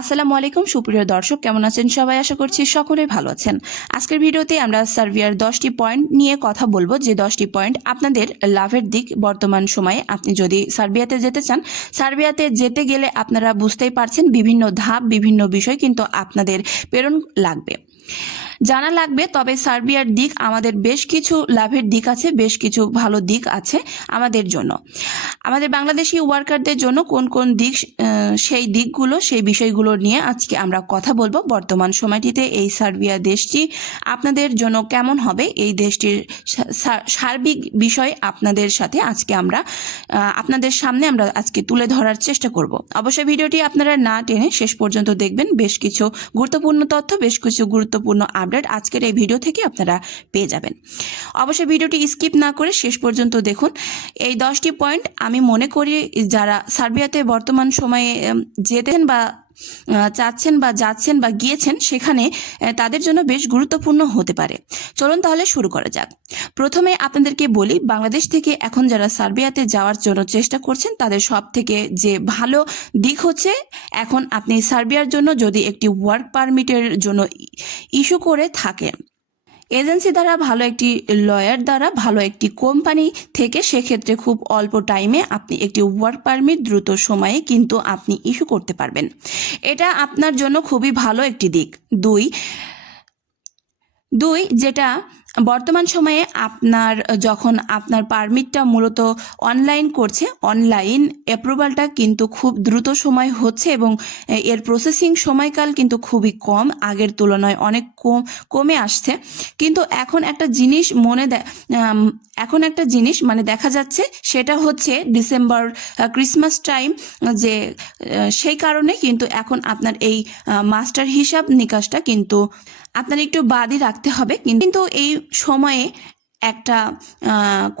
আসসালামু আলাইকুম সুপ্রিয় দর্শক, কেমন আছেন সবাই? আশা করছি সকলেই ভালো আছেন। আজকের ভিডিওতে আমরা সার্বিয়ার 10টি পয়েন্ট নিয়ে কথা বলবো, যে 10টি পয়েন্ট আপনাদের লাভের দিক। বর্তমান সময়ে আপনি যদি সার্বিয়াতে যেতে চান, সার্বিয়াতে যেতে গেলে আপনারা বুঝতেই পারছেন বিভিন্ন ধাপ, বিভিন্ন বিষয় কিন্তু আপনাদের প্রেরণ লাগবে, জানা লাগবে। তবে সার্বিয়ার দিক আমাদের বেশ কিছু লাভের দিক আছে, বেশ কিছু ভালো দিক আছে আমাদের জন্য। আমাদের বাংলাদেশি ওয়ার্কারদের জন্য কোন কোন দিক, সেই দিকগুলো, সেই বিষয়গুলো নিয়ে আজকে আমরা কথা বলবো। বর্তমান সময়টিতে এই সার্বিয়া দেশটি আপনাদের জন্য কেমন হবে, এই দেশটির সার্বিক বিষয় আপনাদের সাথে আজকে আমরা আপনাদের সামনে আমরা আজকে তুলে ধরার চেষ্টা করব। অবশ্যই ভিডিওটি আপনারা না টেনে শেষ পর্যন্ত দেখবেন। বেশ কিছু গুরুত্বপূর্ণ তথ্য, বেশ কিছু গুরুত্বপূর্ণ আপডেট আজকের এই ভিডিও থেকে আপনারা পেয়ে যাবেন। অবশ্যই ভিডিওটি স্কিপ না করে শেষ পর্যন্ত দেখুন। এই 10টি পয়েন্ট আমি মনে করি যারা সার্বিয়াতে বর্তমান সময়ে যেতেন বা চাচ্ছেন বা যাচ্ছেন বা গিয়েছেন, সেখানে তাদের জন্য বেশ গুরুত্বপূর্ণ হতে পারে। চলুন তাহলে শুরু করা যাক। প্রথমে আপনাদেরকে বলি, বাংলাদেশ থেকে এখন যারা সার্বিয়াতে যাওয়ার জন্য চেষ্টা করছেন, তাদের সব থেকে যে ভালো দিক হচ্ছে, এখন আপনি সার্বিয়ার জন্য যদি একটি ওয়ার্ক পারমিটের জন্য ইস্যু করে থাকেন, এজেন্সি দ্বারা, ভালো একটি লয়ার দ্বারা, ভালো একটি কোম্পানি থেকে, সেক্ষেত্রে খুব অল্প টাইমে আপনি একটি ওয়ার্ক পারমিট দ্রুত সময়ে কিন্তু আপনি ইস্যু করতে পারবেন। এটা আপনার জন্য খুবই ভালো একটি দিক। দুই, যেটা বর্তমান সময়ে আপনার যখন আপনার পারমিটটা মূলত অনলাইন করছে, অনলাইন অ্যাপ্রুভালটা কিন্তু খুব দ্রুত সময় হচ্ছে এবং এর প্রসেসিং সময়কাল কিন্তু খুবই কম, আগের তুলনায় অনেক কমে আসছে। কিন্তু এখন একটা জিনিস মানে দেখা যাচ্ছে, সেটা হচ্ছে ডিসেম্বর ক্রিসমাস টাইম, যে সেই কারণে কিন্তু এখন আপনার এই মাস্টার হিসাব নিকাশটা কিন্তু আপনার একটু বাদই রাখতে হবে। কিন্তু এই সময়ে একটা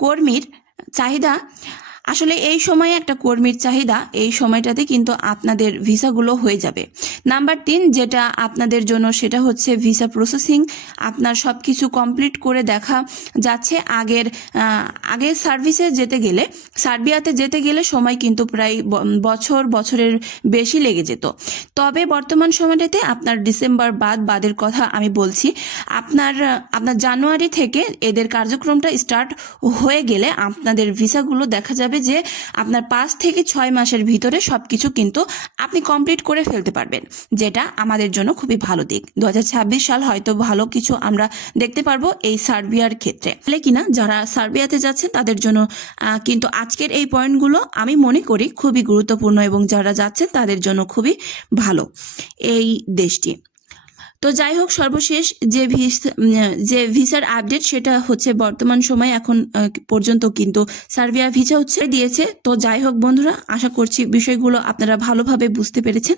কর্মীর চাহিদা, আসলে এই সময়ে একটা কর্মীর চাহিদা, এই সময়টাতে কিন্তু আপনাদের ভিসাগুলো হয়ে যাবে। নাম্বার 3 যেটা আপনাদের জন্য, সেটা হচ্ছে ভিসা প্রসেসিং। আপনার সব কিছু কমপ্লিট করে দেখা যাচ্ছে। আগে সার্বিয়াতে যেতে গেলে সময় কিন্তু প্রায় বছরের বেশি লেগে যেত। তবে বর্তমান সময়টাতে আপনার ডিসেম্বর বাদের কথা আমি বলছি, আপনার জানুয়ারি থেকে এদের কার্যক্রমটা স্টার্ট হয়ে গেলে আপনাদের ভিসাগুলো দেখা যাবে যে আপনার 5 থেকে 6 মাসের ভিতরে সবকিছু কিন্তু আপনি কমপ্লিট করে ফেলতে পারবেন, যেটা আমাদের জন্য খুবই ভালো দিক। 2026 সাল হয়তো ভালো কিছু আমরা দেখতে পারবো এই সার্বিয়ার ক্ষেত্রে। তাহলে কিনা যারা সার্বিয়াতে যাচ্ছে তাদের জন্য কিন্তু আজকের এই পয়েন্টগুলো আমি মনে করি খুবই গুরুত্বপূর্ণ, এবং যারা যাচ্ছে তাদের জন্য খুবই ভালো এই দেশটি। তো যাই হোক, সর্বশেষ যে ভিসার আপডেট, সেটা হচ্ছে বর্তমান সময়ে এখন পর্যন্ত কিন্তু সার্বিয়া ভিসা দিয়েছে। তো যাই হোক বন্ধুরা, আশা করছি বিষয়গুলো আপনারা ভালোভাবে বুঝতে পেরেছেন।